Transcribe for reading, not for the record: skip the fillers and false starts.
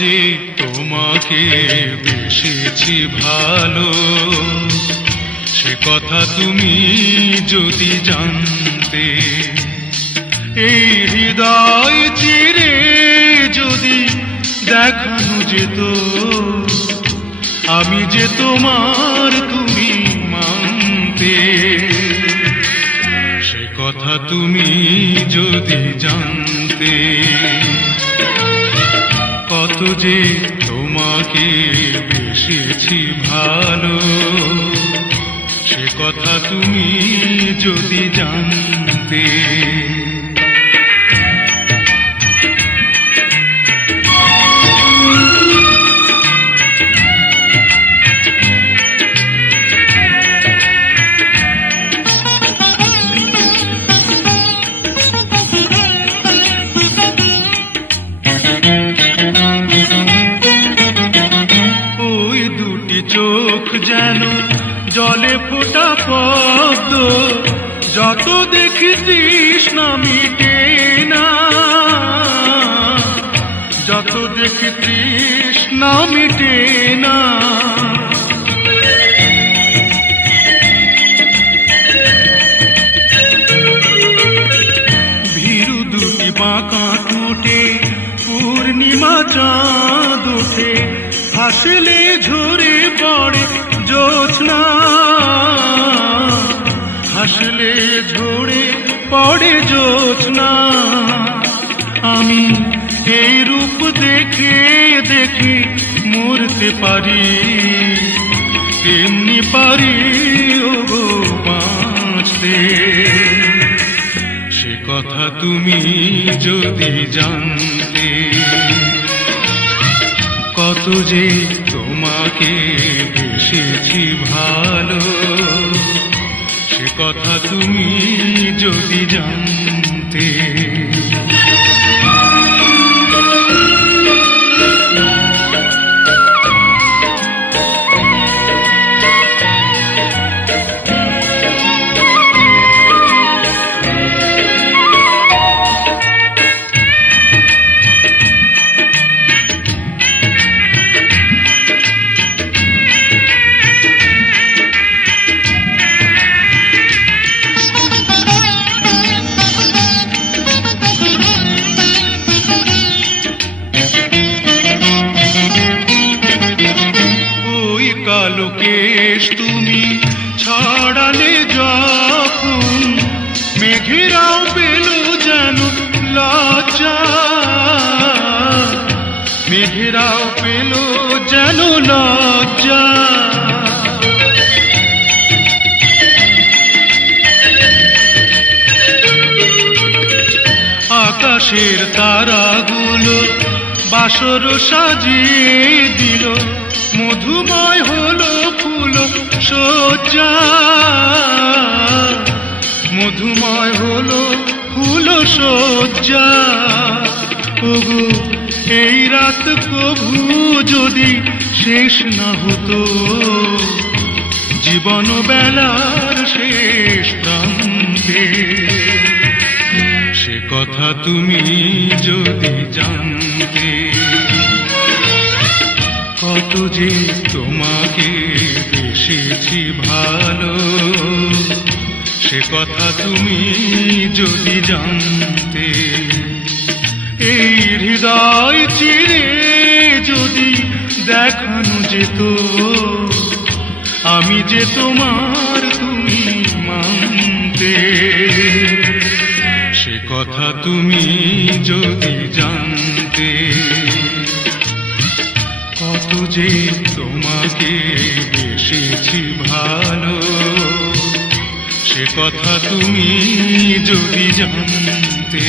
যে তোমাকে বেসেছি ভালো, সে কথা তুমি যদি জানতে। এই হৃদয় চিরে যদি দেখানো যেত, আমি যে তোমার তুমি মানতে। সে কথা তুমি যদি জানতে, কত যে তোমাকে বেসেছি ভালো, সে কথা তুমি যদি জানতে। চোখ যেন জলে ফোটা পদ্ম, যত দেখি তৃষ্ণা মিটে না, যত দেখি তৃষ্ণা মিটে না। ভীরু দুটি বাঁকা ঠোঁটে পূর্ণিমা চাঁদ ওঠে, হাসলে ঝরে পড়ে জ্যোৎস্না, হাসলে ঝরে পড়ে জ্যোৎস্না। আমি এই রূপ দেখে দেখে মরতে পারি, এমনি পারি ওগো বাঁচতে। সে কথা তুমি যদি জানতে, কত যে তোমাকে বেসেছি ভালো, সে কথা তুমি যদি জানতে। কালো কেশ তুমি ছড়ালে যখন, মেঘেরাও পেল যেন লজ্জা, মেঘেরাও পেল যেন লজ্জা। আকাশের তারাগুলো বাসর সাজিয়ে দিল, মধুময় হলো ফুল সজ্জা, মধুময় হলো ফুল সজ্জা। ওগো এই রাত কভু যদি শেষ না হতো, জীবন বেলার শেষ প্রান্তে। সে কথা তুমি যদি জানতে, কত যে তোমাকে বেসেছি ভালো, সে কথা তুমি যদি জানতে। এই হৃদয় চিরে যদি দেখানো যেত, আমি যে তোমার তুমি মানতে। সে কথা তুমি যদি জানতে, কত যে তোমাকে বেসেছি ভালো, সে কথা তুমি যদি জানতে।